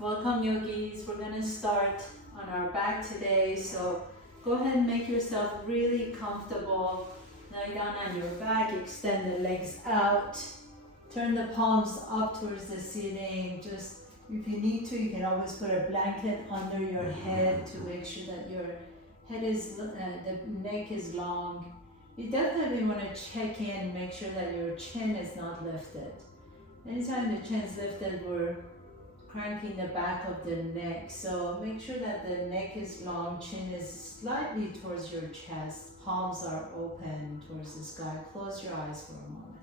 Welcome yogis, we're going to start on our back today, so go ahead and make yourself really comfortable. Lie down on your back, extend the legs out, turn the palms up towards the ceiling. Just if you need to, you can always put a blanket under your head to make sure that your head is, the neck is long. You definitely want to check in, make sure that your chin is not lifted. Anytime the chin's lifted, we're cranking the back of the neck. So make sure that the neck is long, chin is slightly towards your chest, palms are open towards the sky. Close your eyes for a moment.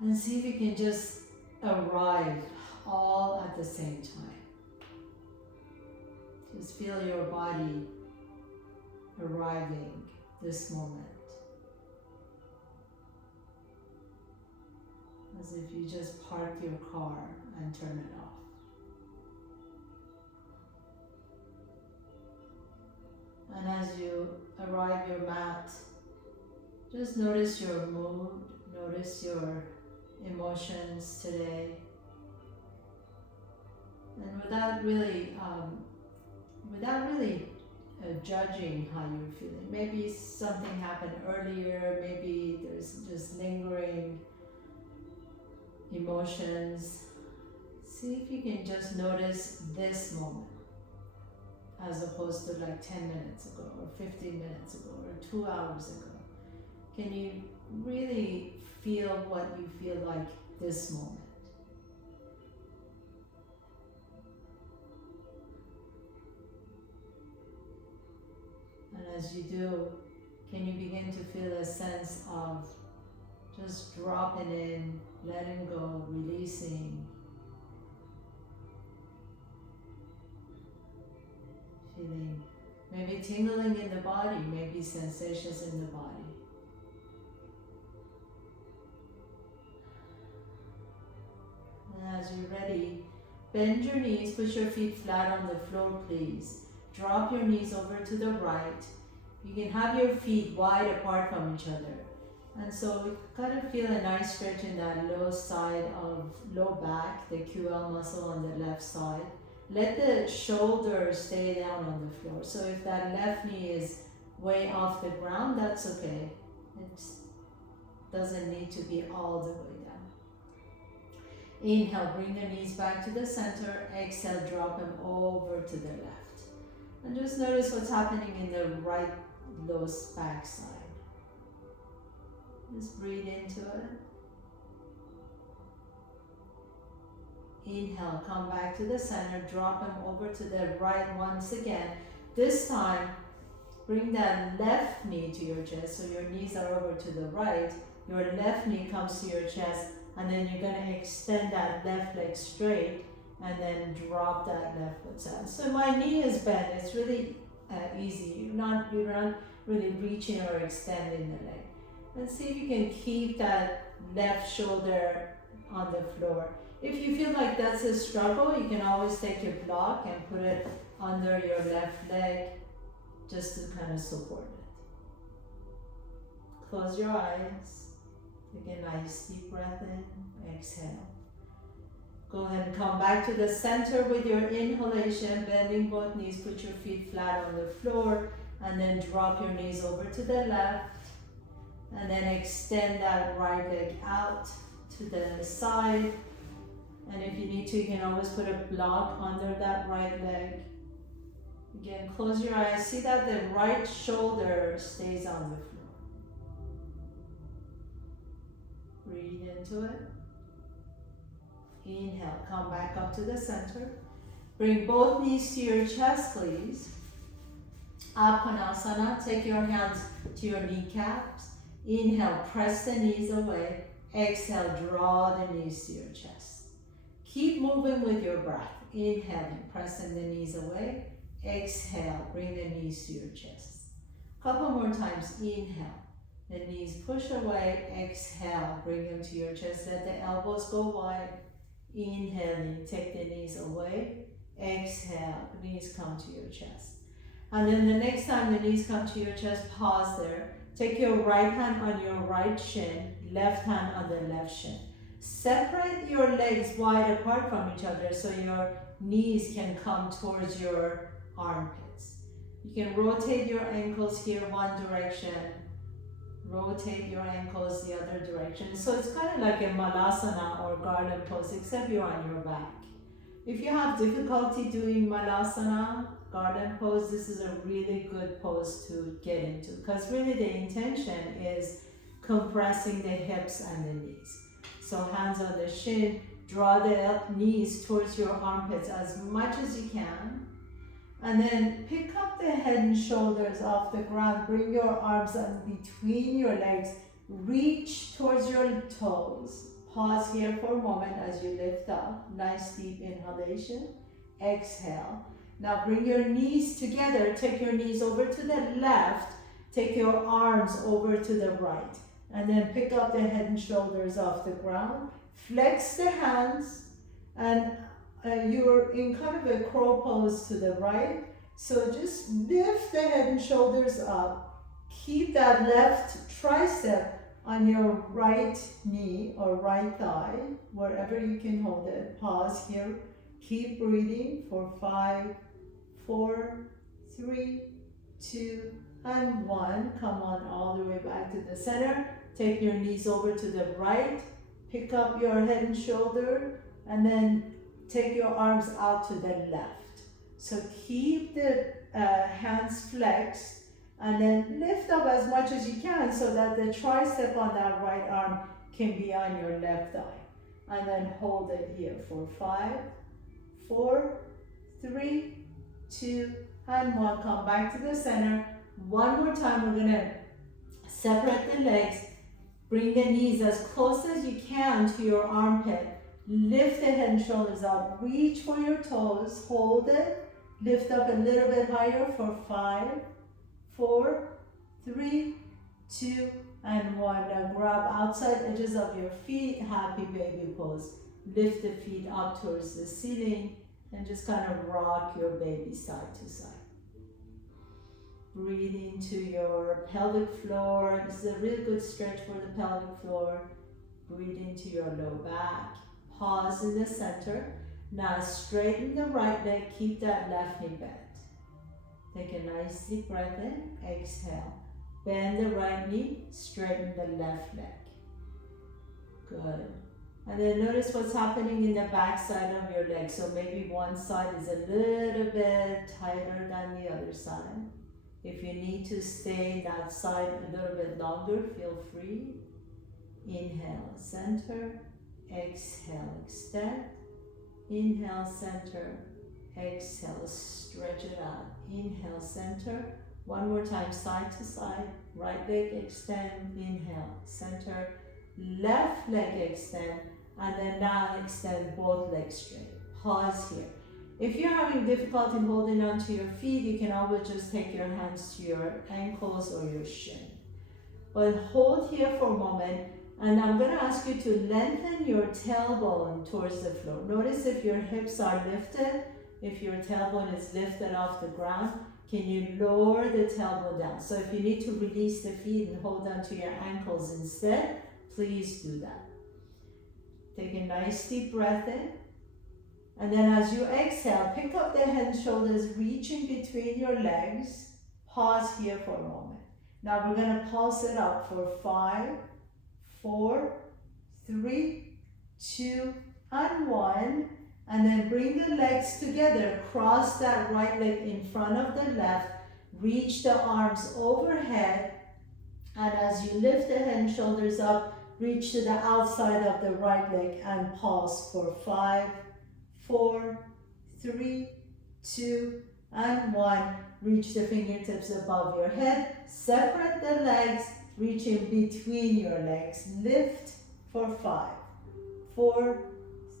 And see if you can just arrive all at the same time. Just feel your body arriving this moment. As if you just parked your car and turn it off. And as you arrive your mat, just notice your mood, notice your emotions today. And without really judging how you're feeling. Maybe something happened earlier, maybe there's just lingering emotions. See if you can just notice this moment as opposed to like 10 minutes ago or 15 minutes ago or 2 hours ago. Can you really feel what you feel like this moment? And as you do, can you begin to feel a sense of just dropping in, letting go, releasing. Feeling maybe tingling in the body, maybe sensations in the body. And as you're ready, bend your knees, put your feet flat on the floor, please. Drop your knees over to the right. You can have your feet wide apart from each other. And so we kind of feel a nice stretch in that low back, the QL muscle on the left side. Let the shoulders stay down on the floor. So if that left knee is way off the ground, that's okay. It doesn't need to be all the way down. Inhale, bring the knees back to the center. Exhale, drop them over to the left. And just notice what's happening in the right low back side. Just breathe into it. Inhale, come back to the center, drop them over to the right once again. This time, bring that left knee to your chest, so your knees are over to the right. Your left knee comes to your chest, and then you're going to extend that left leg straight, and then drop that left foot down. So my knee is bent, it's really easy. You're not really reaching or extending the leg. And see if you can keep that left shoulder on the floor. If you feel like that's a struggle, you can always take your block and put it under your left leg just to kind of support it. Close your eyes. Take a nice deep breath in. Exhale. Go ahead and come back to the center with your inhalation, bending both knees, put your feet flat on the floor, and then drop your knees over to the left. And then extend that right leg out to the side. And if you need to, you can always put a block under that right leg. Again, close your eyes. See that the right shoulder stays on the floor. Breathe into it. Inhale, come back up to the center. Bring both knees to your chest, please. Apanasana, take your hands to your kneecaps. Inhale, press the knees away. Exhale, draw the knees to your chest. Keep moving with your breath. Inhaling, pressing the knees away. Exhale, bring the knees to your chest. Couple more times. Inhale, the knees push away. Exhale, bring them to your chest. Let the elbows go wide. Inhaling, take the knees away. Exhale, knees come to your chest. And then the next time the knees come to your chest, pause there. Take your right hand on your right shin, left hand on the left shin. Separate your legs wide apart from each other so your knees can come towards your armpits. You can rotate your ankles here one direction, rotate your ankles the other direction. So it's kind of like a malasana or garden pose, except you're on your back. If you have difficulty doing malasana, garden pose, this is a really good pose to get into, because really the intention is compressing the hips and the knees. So hands on the shin, draw the knees towards your armpits as much as you can. And then pick up the head and shoulders off the ground. Bring your arms in between your legs. Reach towards your toes. Pause here for a moment as you lift up. Nice deep inhalation. Exhale. Now bring your knees together. Take your knees over to the left. Take your arms over to the right. And then pick up the head and shoulders off the ground. Flex the hands, and you're in kind of a crow pose to the right. So just lift the head and shoulders up. Keep that left tricep on your right knee or right thigh, wherever you can hold it. Pause here. Keep breathing for 5, 4, 3, 2, and 1. Come on all the way back to the center. Take your knees over to the right. Pick up your head and shoulder, and then take your arms out to the left. So keep the hands flexed, and then lift up as much as you can so that the tricep on that right arm can be on your left thigh. And then hold it here for 5, 4, 3, 2, and 1. Come back to the center. One more time, we're gonna separate the legs. Bring the knees as close as you can to your armpit. Lift the head and shoulders up. Reach for your toes. Hold it. Lift up a little bit higher for 5, 4, 3, 2, and 1. Now grab outside edges of your feet. Happy baby pose. Lift the feet up towards the ceiling and just kind of rock your baby side to side. Breathe into your pelvic floor. This is a really good stretch for the pelvic floor. Breathe into your low back. Pause in the center. Now straighten the right leg. Keep that left knee bent. Take a nice deep breath in. Exhale. Bend the right knee. Straighten the left leg. Good. And then notice what's happening in the back side of your leg. So maybe one side is a little bit tighter than the other side. If you need to stay that side a little bit longer, feel free. Inhale, center. Exhale, extend. Inhale, center. Exhale, stretch it out. Inhale, center. One more time, side to side. Right leg extend. Inhale, center. Left leg extend. And then now extend both legs straight. Pause here. If you're having difficulty holding onto your feet, you can always just take your hands to your ankles or your shin. But hold here for a moment, and I'm going to ask you to lengthen your tailbone towards the floor. Notice if your hips are lifted, if your tailbone is lifted off the ground, can you lower the tailbone down? So if you need to release the feet and hold onto your ankles instead, please do that. Take a nice deep breath in. And then as you exhale, pick up the head and shoulders, reach in between your legs. Pause here for a moment. Now we're going to pulse it up for 5, 4, 3, 2, and 1. And then bring the legs together. Cross that right leg in front of the left. Reach the arms overhead. And as you lift the head and shoulders up, reach to the outside of the right leg and pulse for 5, 4, 3, 2, and 1. Reach the fingertips above your head. Separate the legs. Reach in between your legs. Lift for 5, 4,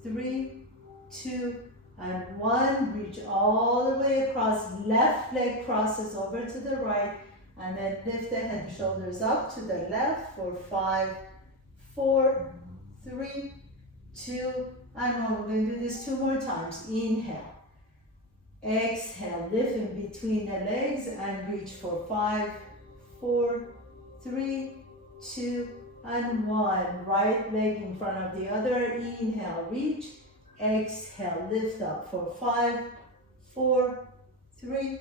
3, 2, and 1. Reach all the way across. Left leg crosses over to the right. And then lift the head and shoulders up to the left for 5, 4, 3, 2, and 1. We're going to do this 2 more times. Inhale. Exhale. Lift in between the legs and reach for 5, 4, 3, 2, and 1. Right leg in front of the other. Inhale, reach. Exhale, lift up for 5, 4, 3,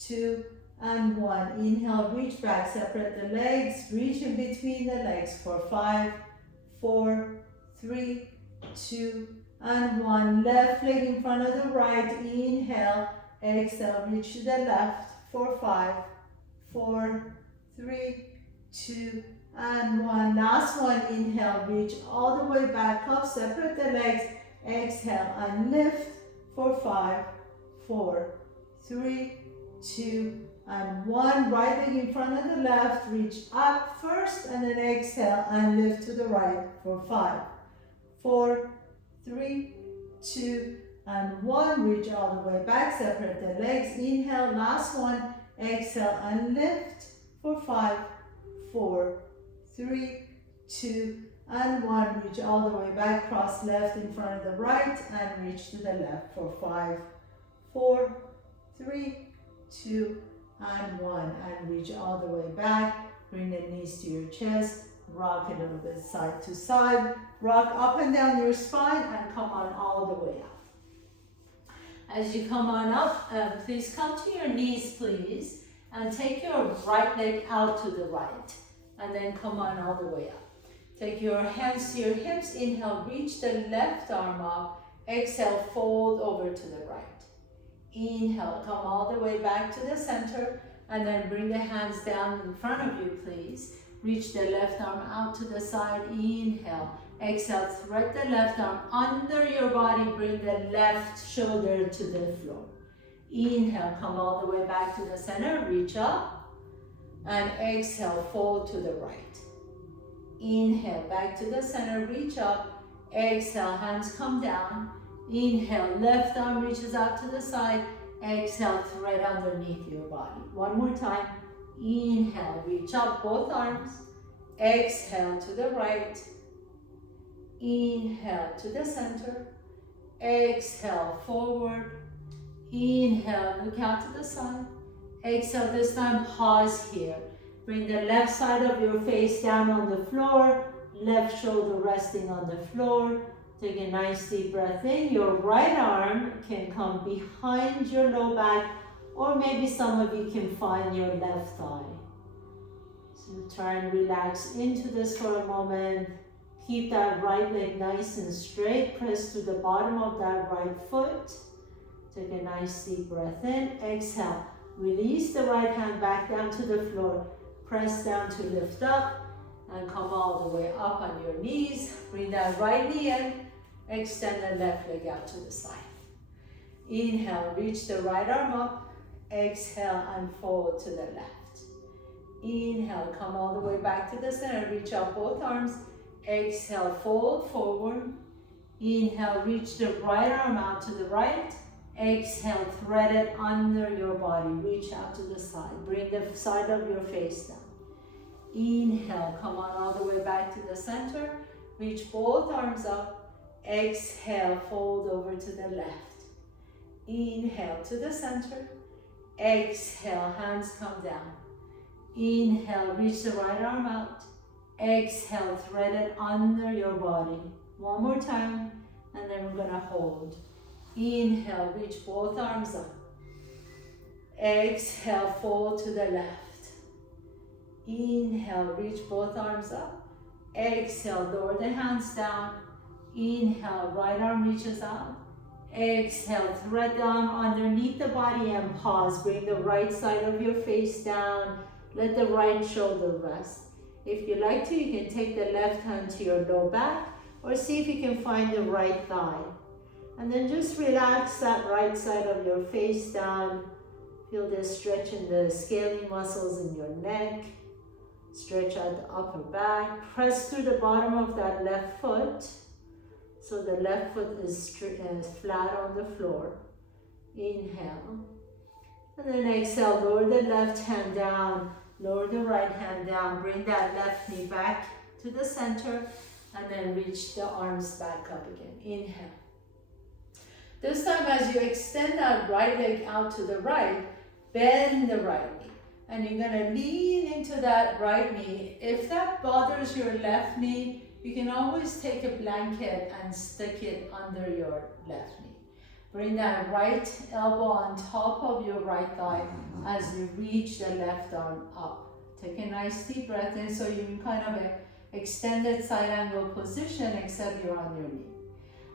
2, and 1. Inhale, reach back, separate the legs, reach in between the legs for 5, 4, 3, 2, and 1. Left leg in front of the right. Inhale, exhale, reach to the left for 5, 4, 3, 2, and 1. Last one. Inhale, reach all the way back up, separate the legs. Exhale and lift for 5, 4, 3, 2, and 1. Right leg in front of the left. Reach up first and then exhale and lift to the right for 5, 4, 3, 2, and 1. Reach all the way back. Separate the legs. Inhale. Last one. Exhale and lift for 5, 4, 3, 2, and 1. Reach all the way back. Cross left in front of the right and reach to the left for 5, 4, 3, 2, and 1. And reach all the way back. Bring the knees to your chest. Rock a little bit side to side. Rock up and down your spine and come on all the way up. As you come on up, please come to your knees, please. And take your right leg out to the right. And then come on all the way up. Take your hands to your hips. Inhale, reach the left arm up. Exhale, fold over to the right. Inhale, come all the way back to the center. And then bring the hands down in front of you, please. Reach the left arm out to the side. Inhale. Exhale, thread the left arm under your body. Bring the left shoulder to the floor. Inhale, come all the way back to the center. Reach up. And exhale, fold to the right. Inhale, back to the center. Reach up. Exhale, hands come down. Inhale, left arm reaches out to the side. Exhale, thread underneath your body. One more time. Inhale, reach up both arms. Exhale to the right. Inhale to the center. Exhale, forward. Inhale, look out to the side. Exhale, this time pause here. Bring the left side of your face down on the floor. Left shoulder resting on the floor. Take a nice deep breath in. Your right arm can come behind your low back, or maybe some of you can find your left thigh. So try and relax into this for a moment. Keep that right leg nice and straight. Press to the bottom of that right foot. Take a nice deep breath in. Exhale. Release the right hand back down to the floor. Press down to lift up and come all the way up on your knees. Bring that right knee in. Extend the left leg out to the side. Inhale, reach the right arm up. Exhale and fold to the left. Inhale, come all the way back to the center. Reach out both arms. Exhale, fold forward. Inhale, reach the right arm out to the right. Exhale, thread it under your body. Reach out to the side. Bring the side of your face down. Inhale, come on all the way back to the center. Reach both arms up. Exhale, fold over to the left. Inhale to the center. Exhale, hands come down. Inhale, reach the right arm out. Exhale, thread it under your body. One more time, and then we're gonna hold. Inhale, reach both arms up. Exhale, fold to the left. Inhale, reach both arms up. Exhale, lower the hands down. Inhale, right arm reaches out. Exhale, thread down underneath the body and pause. Bring the right side of your face down. Let the right shoulder rest. If you like to, you can take the left hand to your low back or see if you can find the right thigh. And then just relax that right side of your face down. Feel the stretch in the scaly muscles in your neck. Stretch out the upper back. Press through the bottom of that left foot. So the left foot is flat on the floor. Inhale. And then exhale, lower the left hand down. Lower the right hand down. Bring that left knee back to the center. And then reach the arms back up again. Inhale. This time as you extend that right leg out to the right, bend the right knee. and you're gonna lean into that right knee. If that bothers your left knee, you can always take a blanket and stick it under your left knee. Bring that right elbow on top of your right thigh as you reach the left arm up. Take a nice deep breath in so you're in kind of a extended side angle position except you're on your knee.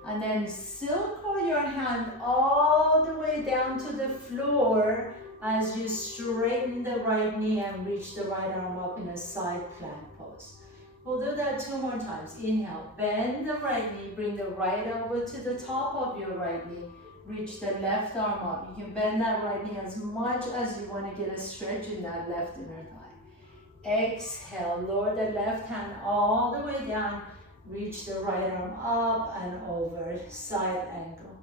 And then still curl your hand all the way down to the floor as you straighten the right knee and reach the right arm up in a side plank pose. We'll do that 2 more times. Inhale, bend the right knee, bring the right elbow to the top of your right knee, reach the left arm up. You can bend that right knee as much as you want to get a stretch in that left inner thigh. Exhale, lower the left hand all the way down, reach the right arm up and over, side angle.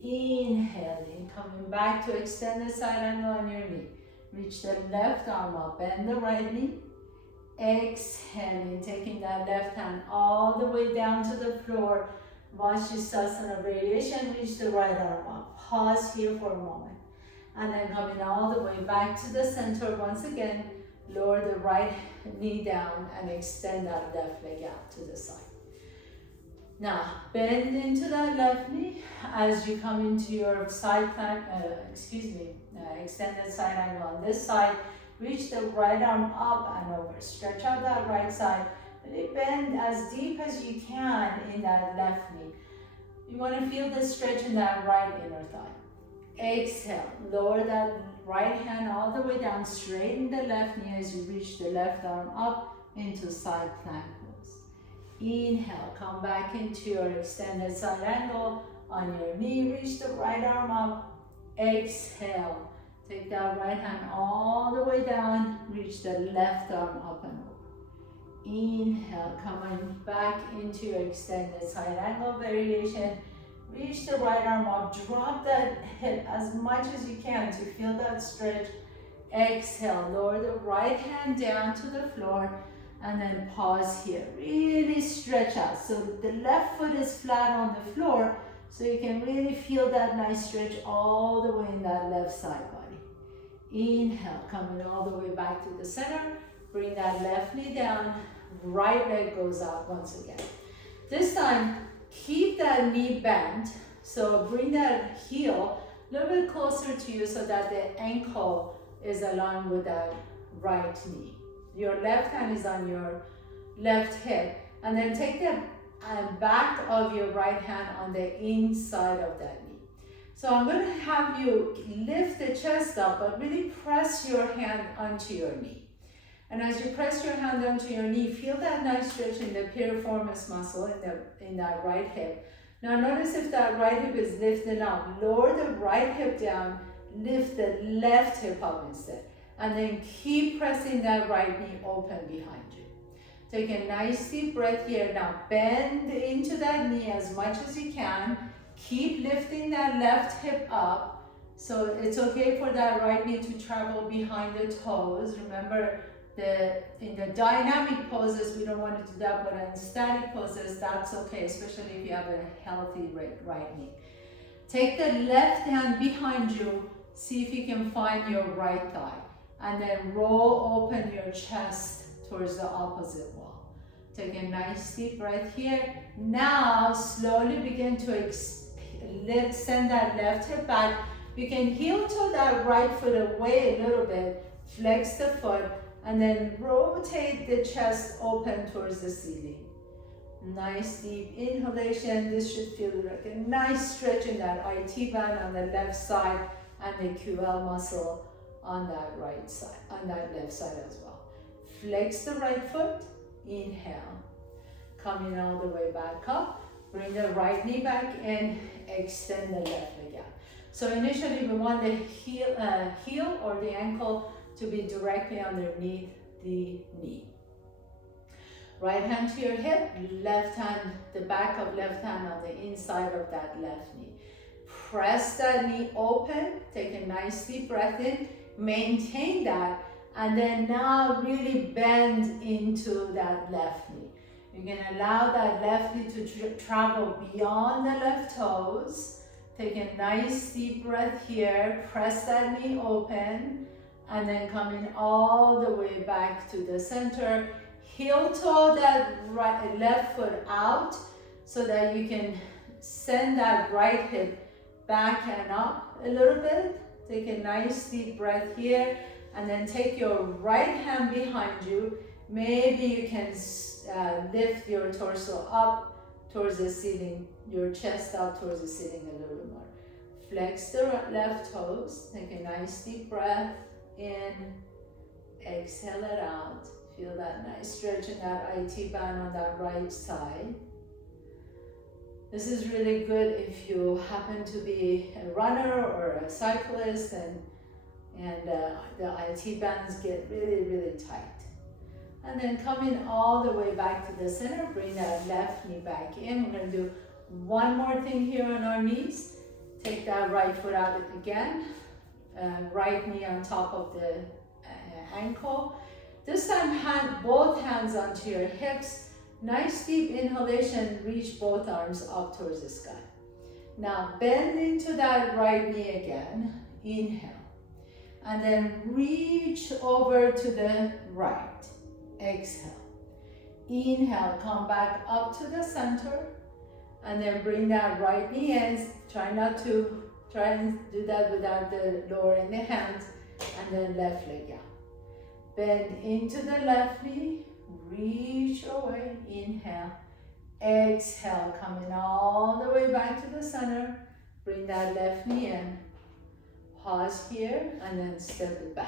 Inhaling, coming back to extended side angle on your knee. Reach the left arm up, bend the right knee. Exhaling, taking that left hand all the way down to the floor. Vajrasana variation, reach the right arm up. Pause here for a moment. And then coming all the way back to the center once again. Lower the right knee down and extend that left leg out to the side. Now, bend into that left knee as you come into your side plank, extended side angle on this side. Reach the right arm up and over. Stretch out that right side. Really bend as deep as you can in that left knee. You want to feel the stretch in that right inner thigh. Exhale, lower that right hand all the way down, straighten the left knee as you reach the left arm up into side plank pose. Inhale, come back into your extended side angle on your knee, reach the right arm up. Exhale, take that right hand all the way down, reach the left arm up and over. Inhale, coming back into your extended side angle variation. Reach the right arm up, drop that hip as much as you can to feel that stretch. Exhale, lower the right hand down to the floor and then pause here. Really stretch out. So the left foot is flat on the floor so you can really feel that nice stretch all the way in that left side body. Inhale, coming all the way back to the center. Bring that left knee down, right leg goes out once again. This time, keep that knee bent, so bring that heel a little bit closer to you so that the ankle is aligned with that right knee. Your left hand is on your left hip, and then take the back of your right hand on the inside of that knee. So I'm going to have you lift the chest up, but really press your hand onto your knee. And as you press your hand onto your knee, feel that nice stretch in the piriformis muscle in that right hip. Now notice if that right hip is lifted up, lower the right hip down, lift the left hip up instead. And then keep pressing that right knee open behind you. Take a nice deep breath here. Now bend into that knee as much as you can. Keep lifting that left hip up. So it's okay for that right knee to travel behind the toes. Remember, in the dynamic poses, we don't want to do that, but in static poses, that's okay, especially if you have a healthy right knee. Take the left hand behind you, see if you can find your right thigh, and then roll open your chest towards the opposite wall. Take a nice deep breath here. Now, slowly begin to send that left hip back. You can heel toe that right foot away a little bit, flex the foot, and then rotate the chest open towards the ceiling. Nice deep inhalation. This should feel like a nice stretch in that IT band on the left side and the QL muscle on that right side, on that left side as well. Flex the right foot, inhale. Coming all the way back up. Bring the right knee back in, extend the left leg out. So initially we want the heel or the ankle to be directly underneath the knee. Right hand to your hip, left hand, the back of left hand on the inside of that left knee. Press that knee open, take a nice deep breath in, maintain that, and then now really bend into that left knee. You're going to allow that left knee to travel beyond the left toes. Take a nice deep breath here, press that knee open, And then coming all the way back to the center. Heel toe that left foot out so that you can send that right hip back and up a little bit. Take a nice deep breath here, and then take your right hand behind you. Maybe you can lift your torso up towards the ceiling, your chest up towards the ceiling a little more. Flex the left toes. Take a nice deep breath in. Exhale it out. Feel that nice stretch in that IT band on that right side. This is really good if you happen to be a runner or a cyclist and the IT bands get really, really tight. And then coming all the way back to the center, bring that left knee back in. We're going to do one more thing here on our knees. Take that right foot out again. Right knee on top of the ankle. This time, both hands onto your hips. Nice deep inhalation, reach both arms up towards the sky. Now bend into that right knee again. Inhale. And then reach over to the right. Exhale. Inhale, come back up to the center. And then bring that right knee in. Try and do that without lowering the hands. And then left leg out. Bend into the left knee, reach away, inhale, exhale, coming all the way back to the center, bring that left knee in, pause here, and then step it back.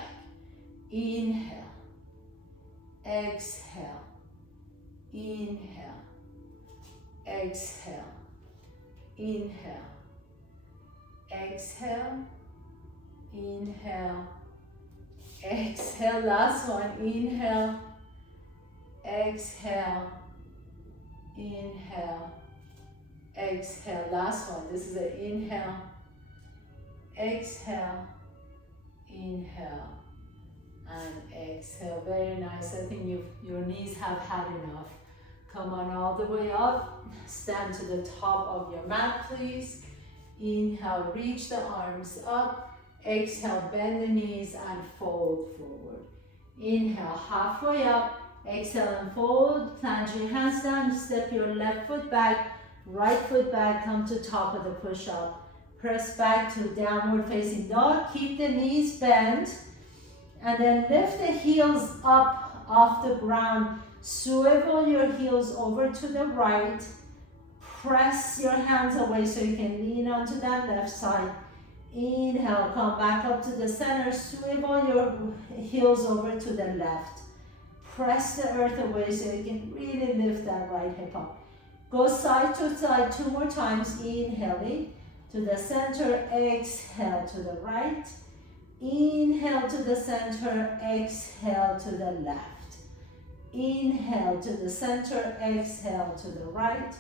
Inhale, exhale, inhale, exhale, inhale, exhale, inhale, exhale, last one, inhale, exhale, inhale, exhale, last one, this is an inhale, exhale, inhale, and exhale, very nice. I think your knees have had enough. Come on all the way up, stand to the top of your mat, please. Inhale, reach the arms up. Exhale, bend the knees and fold forward. Inhale, halfway up. Exhale and fold. Plant your hands down. Step your left foot back. Right foot back. Come to top of the push-up. Press back to downward facing dog. Keep the knees bent. And then lift the heels up off the ground. Swivel your heels over to the right. Press your hands away so you can lean onto that left side. Inhale, come back up to the center, swivel your heels over to the left. Press the earth away so you can really lift that right hip up. Go side to side 2 more times, inhaling to the center, exhale to the right. Inhale to the center, exhale to the left. Inhale to the center, exhale to the right.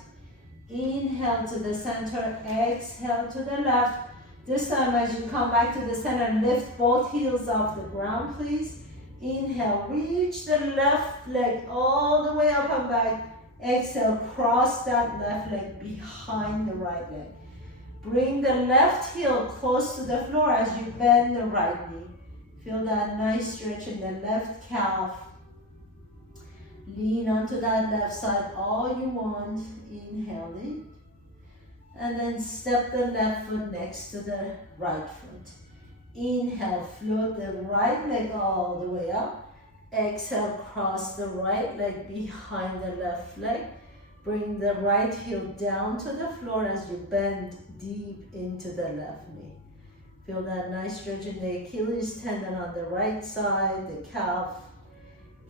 Inhale to the center, exhale to the left. This time as you come back to the center, lift both heels off the ground, please. Inhale, reach the left leg all the way up and back. Exhale, cross that left leg behind the right leg. Bring the left heel close to the floor as you bend the right knee. Feel that nice stretch in the left calf. Lean onto that left side all you want. Inhaling. And then step the left foot next to the right foot. Inhale, float the right leg all the way up. Exhale, cross the right leg behind the left leg. Bring the right heel down to the floor as you bend deep into the left knee. Feel that nice stretch in the Achilles tendon on the right side, the calf.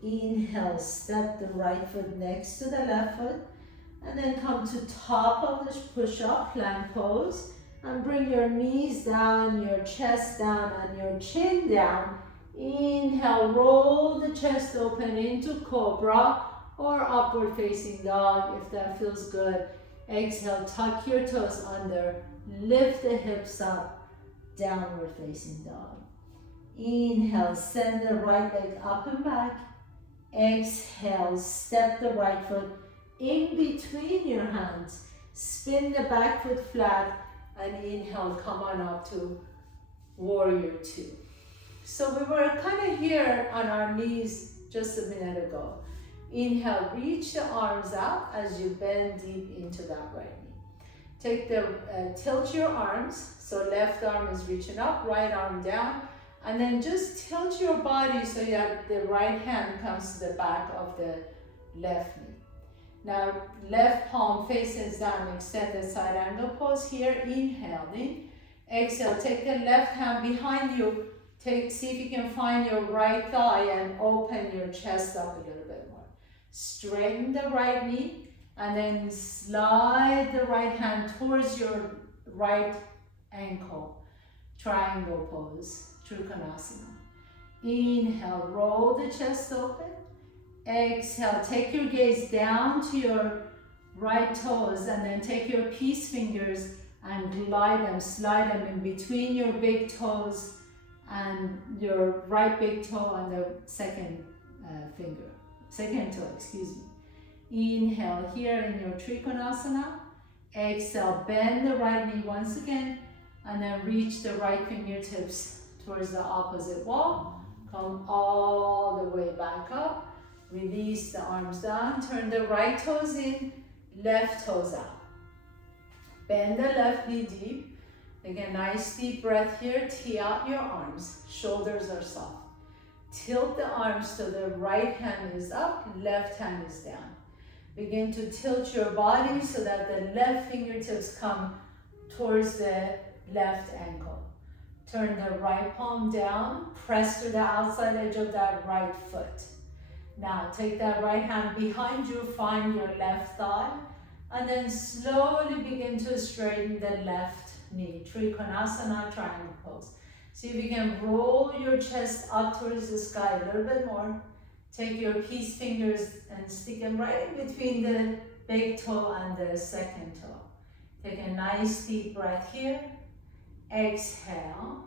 Inhale, step the right foot next to the left foot. And then come to top of the push-up, plank pose. And bring your knees down, your chest down, and your chin down. Inhale, roll the chest open into cobra or upward facing dog if that feels good. Exhale, tuck your toes under, lift the hips up, downward facing dog. Inhale, send the right leg up and back. Exhale, step the right foot in between your hands. Spin the back foot flat and inhale, come on up to warrior two. So we were kind of here on our knees just a minute ago. Inhale, reach the arms out as you bend deep into that right knee. Take the, tilt your arms, so left arm is reaching up, right arm down, and then just tilt your body so you have the right hand comes to the back of the left knee. Now, left palm faces down, extend the side angle pose here, inhaling. Exhale, take the left hand behind you, see if you can find your right thigh and open your chest up a little bit more. Straighten the right knee, and then slide the right hand towards your right ankle. Triangle pose, Trikonasana. Inhale, roll the chest open. Exhale, take your gaze down to your right toes, and then take your peace fingers and glide them, slide them in between your big toes and your right big toe and the second toe, excuse me. Inhale here in your Trikonasana. Exhale, bend the right knee once again, and then reach the right fingertips towards the opposite wall. Come all the way back up. Release the arms down. Turn the right toes in, left toes out. Bend the left knee deep. Again, nice deep breath here. Tee out your arms. Shoulders are soft. Tilt the arms so the right hand is up, left hand is down. Begin to tilt your body so that the left fingertips come towards the left ankle. Turn the right palm down. Press to the outside edge of that right foot. Now take that right hand behind you, find your left thigh, and then slowly begin to straighten the left knee. Trikonasana, triangle pose. See if you can roll your chest up towards the sky a little bit more. Take your peace fingers and stick them right in between the big toe and the second toe. Take a nice deep breath here. Exhale,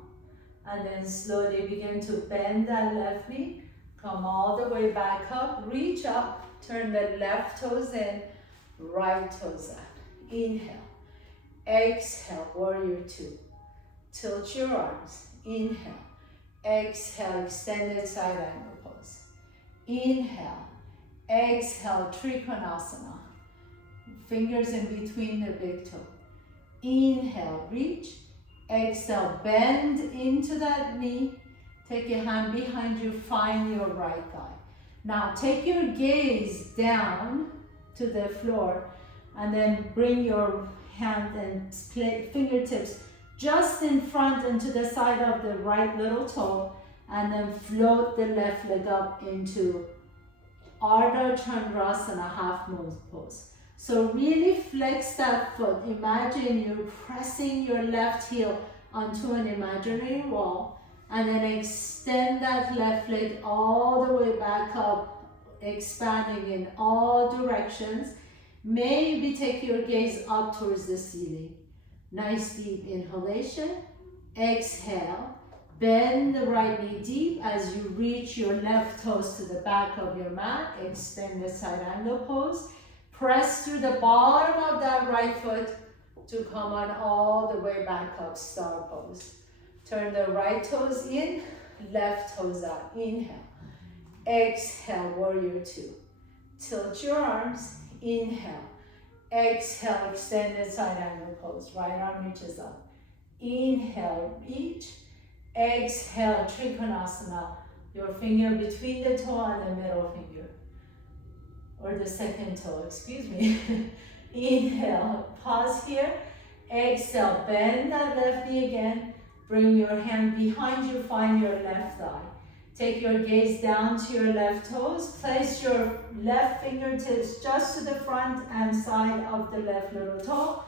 and then slowly begin to bend that left knee. Come all the way back up, reach up, turn the left toes in, right toes out. Inhale, exhale, warrior two. Tilt your arms, inhale, exhale, extended side angle pose. Inhale, exhale, Trikonasana. Fingers in between the big toe. Inhale, reach, exhale, bend into that knee. Take your hand behind you, find your right thigh. Now take your gaze down to the floor, and then bring your hand and fingertips just in front and to the side of the right little toe, and then float the left leg up into Ardha Chandrasana, half moon pose. So really flex that foot. Imagine you're pressing your left heel onto an imaginary wall, and then extend that left leg all the way back up, expanding in all directions. Maybe take your gaze up towards the ceiling. Nice deep inhalation. Exhale. Bend the right knee deep as you reach your left toes to the back of your mat. Extend the side angle pose. Press through the bottom of that right foot to come on all the way back up, star pose. Turn the right toes in, left toes out. Inhale. Exhale, warrior two. Tilt your arms. Inhale. Exhale, extended side angle pose. Right arm reaches up. Inhale, reach. Exhale, Trikonasana. Your finger between the toe and the middle finger. Or the second toe, excuse me. Inhale, pause here. Exhale, bend that left knee again. Bring your hand behind you, find your left thigh. Take your gaze down to your left toes. Place your left fingertips just to the front and side of the left little toe.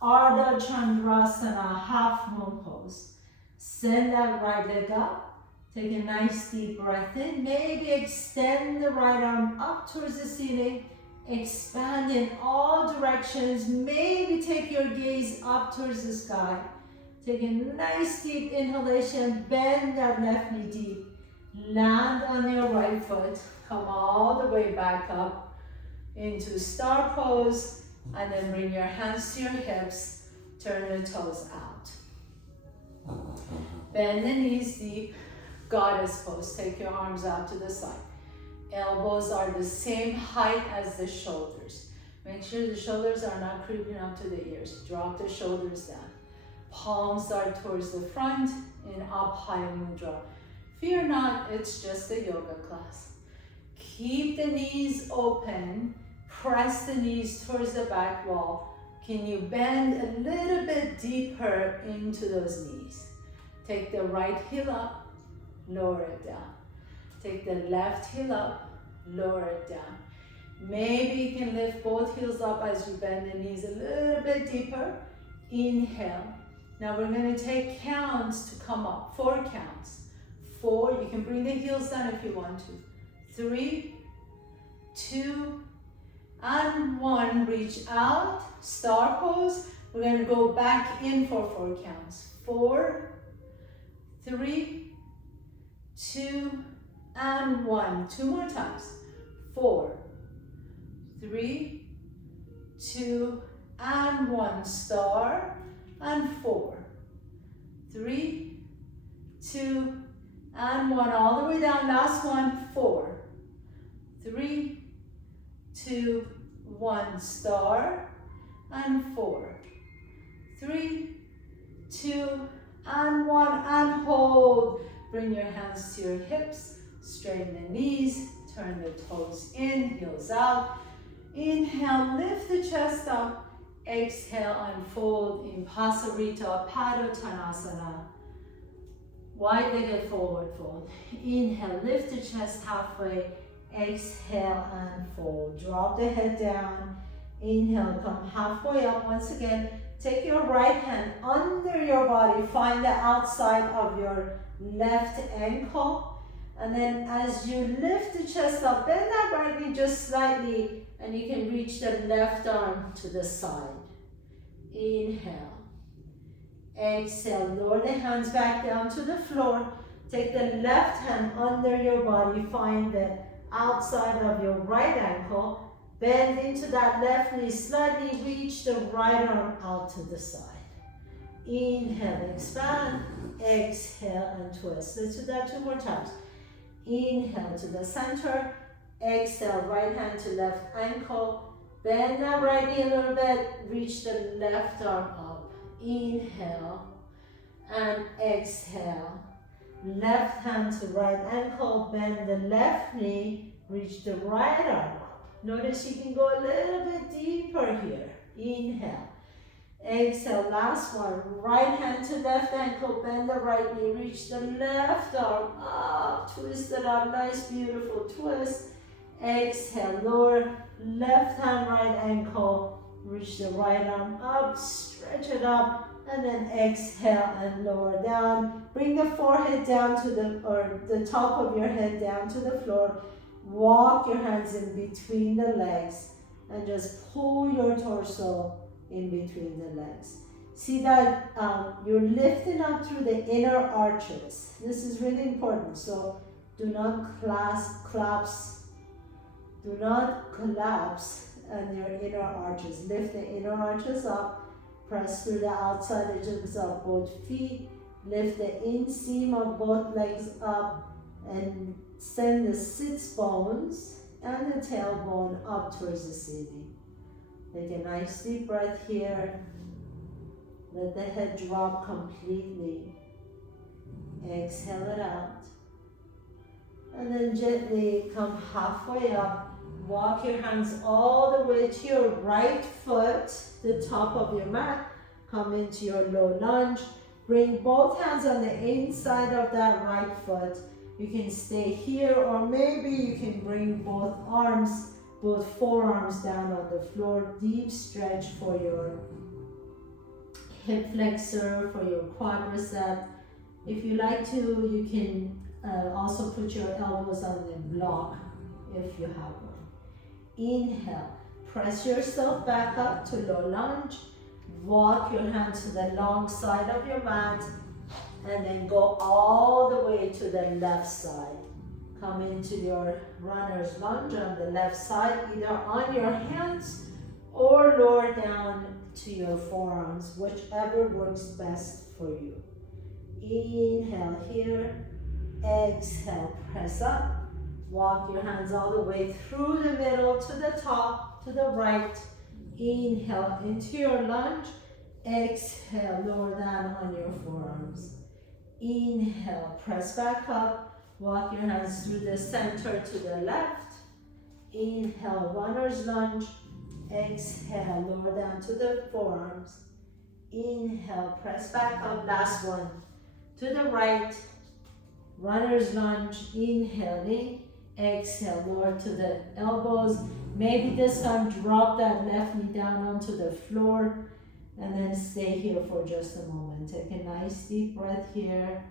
Ardha Chandrasana, half moon pose. Send that right leg up. Take a nice deep breath in. Maybe extend the right arm up towards the ceiling. Expand in all directions. Maybe take your gaze up towards the sky. Take a nice deep inhalation. Bend that left knee deep. Land on your right foot. Come all the way back up into star pose. And then bring your hands to your hips. Turn the toes out. Bend the knees deep. Goddess pose. Take your arms out to the side. Elbows are the same height as the shoulders. Make sure the shoulders are not creeping up to the ears. Drop the shoulders down. Palms are towards the front in up high mudra. Fear not, it's just a yoga class. Keep the knees open. Press the knees towards the back wall. Can you bend a little bit deeper into those knees? Take the right heel up, lower it down. Take the left heel up, lower it down. Maybe you can lift both heels up as you bend the knees a little bit deeper. Inhale. Now we're going to take counts to come up. 4 counts. 4, you can bring the heels down if you want to. 3, 2, and 1. Reach out, star pose. We're going to go back in for 4 counts. 4, 3, 2, and 1. 2 more times. 4, 3, 2, and 1. Star, and 4, 3, 2, and 1. All the way down. Last one. 4, 3, 2, 1. Star, and 4, 3, 2, and 1. And hold. Bring your hands to your hips. Straighten the knees. Turn the toes in. Heels out. Inhale. Lift the chest up. Exhale, unfold in Pasarita Padottanasana. Wide-legged forward fold. Inhale, lift the chest halfway. Exhale, and fold. Drop the head down. Inhale, come halfway up. Once again, take your right hand under your body. Find the outside of your left ankle. And then as you lift the chest up, bend that right knee just slightly, and you can reach the left arm to the side. Inhale. Exhale. Lower the hands back down to the floor. Take the left hand under your body. Find the outside of your right ankle. Bend into that left knee. Slightly reach the right arm out to the side. Inhale. Expand. Exhale and twist. Let's do that 2 more times. Inhale to the center. Exhale, right hand to left ankle. Bend that right knee a little bit. Reach the left arm up. Inhale and exhale. Left hand to right ankle. Bend the left knee. Reach the right arm up. Notice you can go a little bit deeper here. Inhale. Exhale, last one. Right hand to left ankle. Bend the right knee. Reach the left arm up. Twist it up. Nice, beautiful twist. Exhale, lower left hand, right ankle, reach the right arm up, stretch it up, and then exhale and lower down. Bring the forehead down to the top of your head down to the floor. Walk your hands in between the legs and just pull your torso in between the legs. See that you're lifting up through the inner arches. This is really important. So do not collapse on your inner arches. Lift the inner arches up. Press through the outside edges of both feet. Lift the inseam of both legs up and send the sits bones and the tailbone up towards the ceiling. Take a nice deep breath here. Let the head drop completely. Exhale it out. And then gently come halfway up. Walk your hands all the way to your right foot, the top of your mat. Come into your low lunge. Bring both hands on the inside of that right foot. You can stay here, or maybe you can bring both arms, both forearms down on the floor. Deep stretch for your hip flexor, for your quadricep. If you like to, you can also put your elbows on the block if you have one. Inhale, press yourself back up to low lunge. Walk your hands to the long side of your mat and then go all the way to the left side. Come into your runner's lunge on the left side, either on your hands or lower down to your forearms, whichever works best for you. Inhale here. Exhale, press up. Walk your hands all the way through the middle to the top, to the right. Inhale into your lunge. Exhale, lower down on your forearms. Inhale, press back up. Walk your hands through the center to the left. Inhale, runner's lunge. Exhale, lower down to the forearms. Inhale, press back up. Last one. To the right. Runner's lunge. Inhaling. Exhale, lower to the elbows. Maybe this time drop that left knee down onto the floor and then stay here for just a moment. Take a nice deep breath here.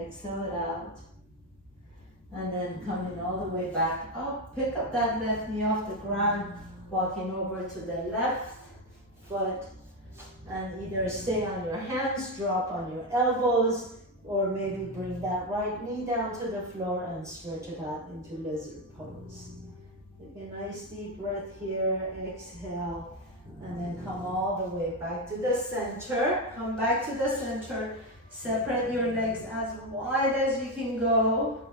Exhale it out. And then coming all the way back up. Pick up that left knee off the ground. Walking over to the left foot. And either stay on your hands, drop on your elbows, or maybe bring that right knee down to the floor and stretch it out into lizard pose. Take a nice deep breath here, exhale, and then come all the way back to the center. Come back to the center, separate your legs as wide as you can go.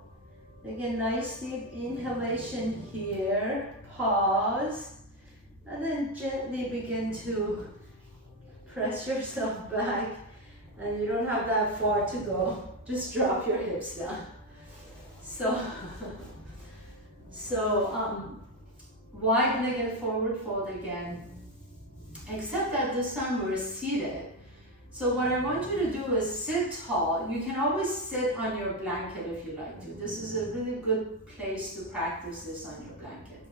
Take a nice deep inhalation here, pause, and then gently begin to press yourself back. And you don't have that far to go. Just drop your hips down. So wide-legged forward fold again. Except that this time we're seated. So what I want you to do is sit tall. You can always sit on your blanket if you like to. This is a really good place to practice this on your blanket.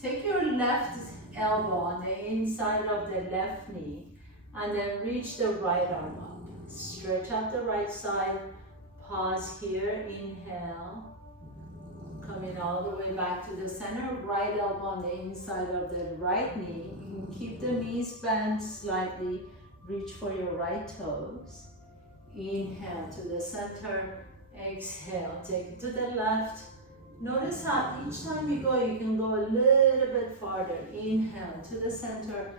Take your left elbow on the inside of the left knee and then reach the right arm up. Stretch out the right side, pause here, inhale. Coming all the way back to the center, right elbow on the inside of the right knee. You can keep the knees bent slightly, reach for your right toes. Inhale to the center, exhale, take it to the left. Notice how each time you go, you can go a little bit farther. Inhale to the center,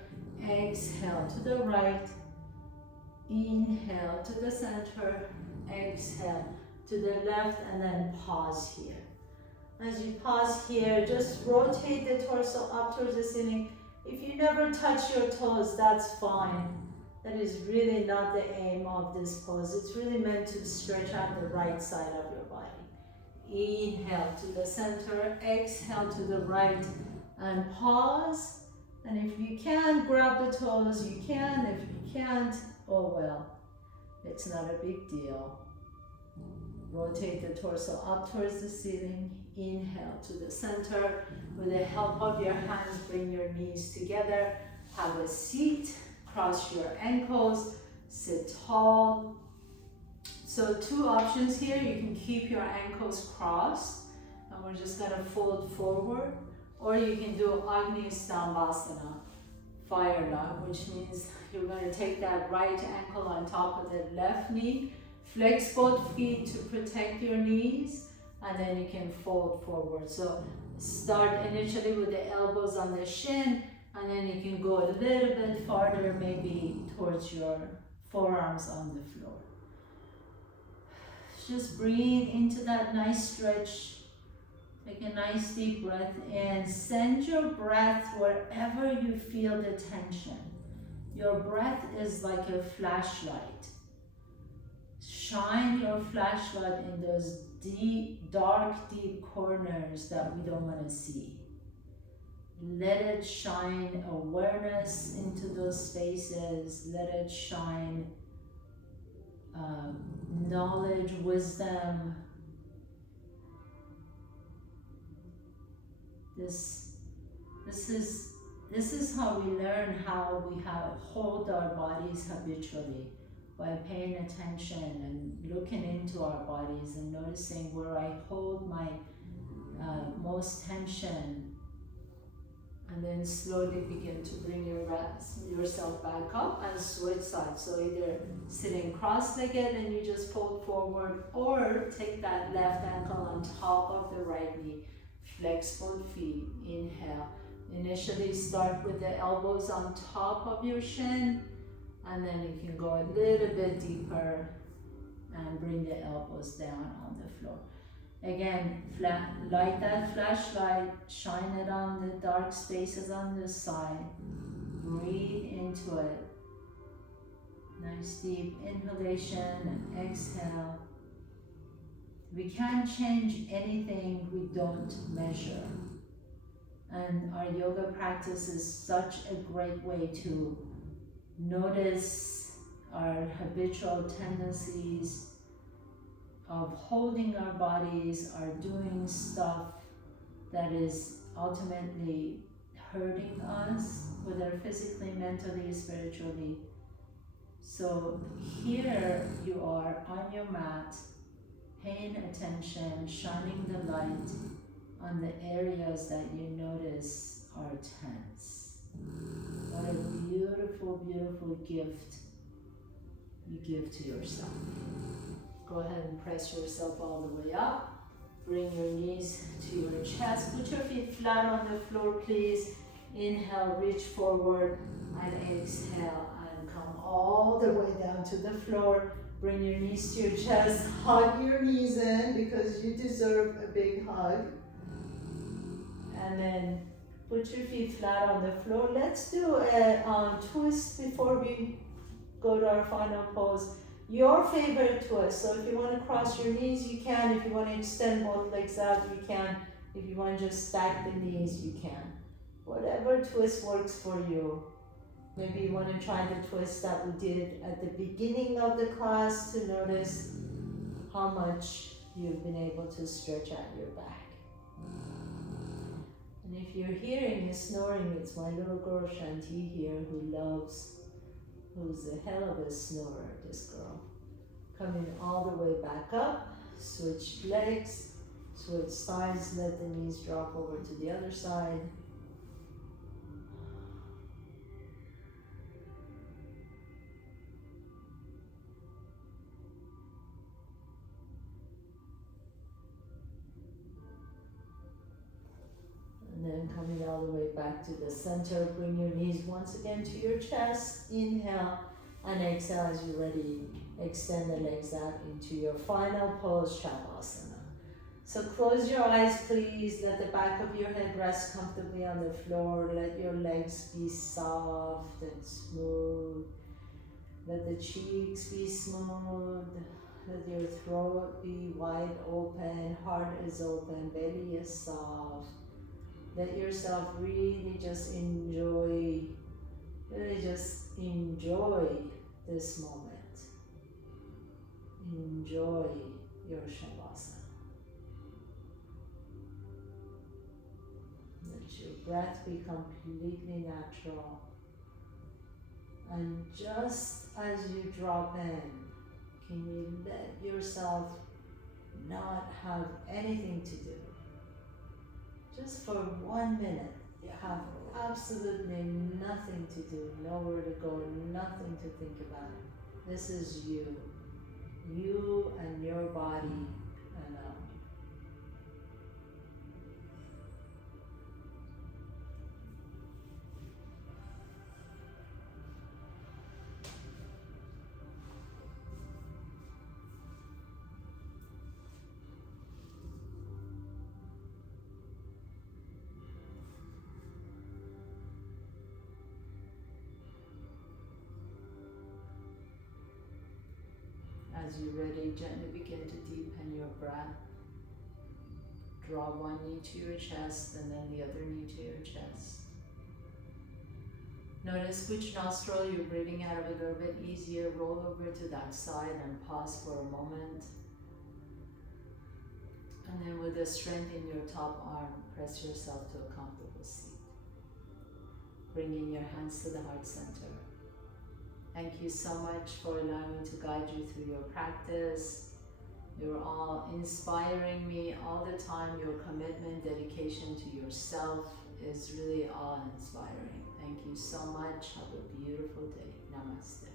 exhale to the right. Inhale to the center, exhale to the left, and then pause here. As you pause here, just rotate the torso up towards the ceiling. If you never touch your toes, that's fine. That is really not the aim of this pose. It's really meant to stretch out the right side of your body. Inhale to the center, exhale to the right, and pause. And if you can grab the toes, you can. If you can't, oh well, it's not a big deal. Rotate the torso up towards the ceiling. Inhale to the center. With the help of your hands, bring your knees together. Have a seat. Cross your ankles. Sit tall. So two options here. You can keep your ankles crossed. And we're just going to fold forward. Or you can do Agni Stambhasana, fire log, which means you're going to take that right ankle on top of the left knee, flex both feet to protect your knees, and then you can fold forward. So start initially with the elbows on the shin, and then you can go a little bit farther, maybe towards your forearms on the floor. Just breathe into that nice stretch. Take a nice deep breath and send your breath wherever you feel the tension. Your breath is like a flashlight. Shine your flashlight in those deep, dark, deep corners that we don't want to see. Let it shine awareness into those spaces. Let it shine knowledge, wisdom. This is how we learn how we hold our bodies habitually, by paying attention and looking into our bodies and noticing where I hold my most tension, and then slowly begin to bring yourself back up and switch sides. So either sitting cross-legged and you just fold forward, or take that left ankle on top of the right knee. Flex both feet, inhale. Initially start with the elbows on top of your shin, and then you can go a little bit deeper And bring the elbows down on the floor. Again, light that flashlight, shine it on the dark spaces on the side. Breathe into it. Nice deep inhalation and exhale. We can't change anything we don't measure. And our yoga practice is such a great way to notice our habitual tendencies of holding our bodies, are doing stuff that is ultimately hurting us, whether physically, mentally, spiritually. So here you are on your mat, paying attention, shining the light on the areas that you notice are tense. What a beautiful, beautiful gift you give to yourself. Go ahead and press yourself all the way up. Bring your knees to your chest. Put your feet flat on the floor, please. Inhale, reach forward, and exhale, and come all the way down to the floor. Bring your knees to your chest. Hug your knees in because you deserve a big hug. And then put your feet flat on the floor. Let's do a twist before we go to our final pose. Your favorite twist. So if you want to cross your knees, you can. If you want to extend both legs out, you can. If you want to just stack the knees, you can. Whatever twist works for you. Maybe you want to try the twist that we did at the beginning of the class to notice how much you've been able to stretch out your back. And if you're hearing me snoring, it's my little girl Shanti here who's a hell of a snorer, this girl. Coming all the way back up, switch legs, switch sides, let the knees drop over to the other side. And then coming all the way back to the center, bring your knees once again to your chest. Inhale and exhale as you're ready. Extend the legs out into your final pose, Shavasana. So close your eyes, please. Let the back of your head rest comfortably on the floor. Let your legs be soft and smooth. Let the cheeks be smooth. Let your throat be wide open. Heart is open. Belly is soft. Let yourself really just enjoy this moment. Enjoy your Shavasana. Let your breath be completely natural. And just as you drop in, can you let yourself not have anything to do? Just for 1 minute, you have absolutely nothing to do, nowhere to go, nothing to think about. This is you and your body alone. As you're ready, gently begin to deepen your breath. Draw one knee to your chest and then the other knee to your chest. Notice which nostril you're breathing out of a little bit easier. Roll over to that side and pause for a moment. And then with the strength in your top arm, press yourself to a comfortable seat. Bringing your hands to the heart center. Thank you so much for allowing me to guide you through your practice. You're all inspiring me all the time. Your commitment, dedication to yourself is really awe-inspiring. Thank you so much. Have a beautiful day. Namaste.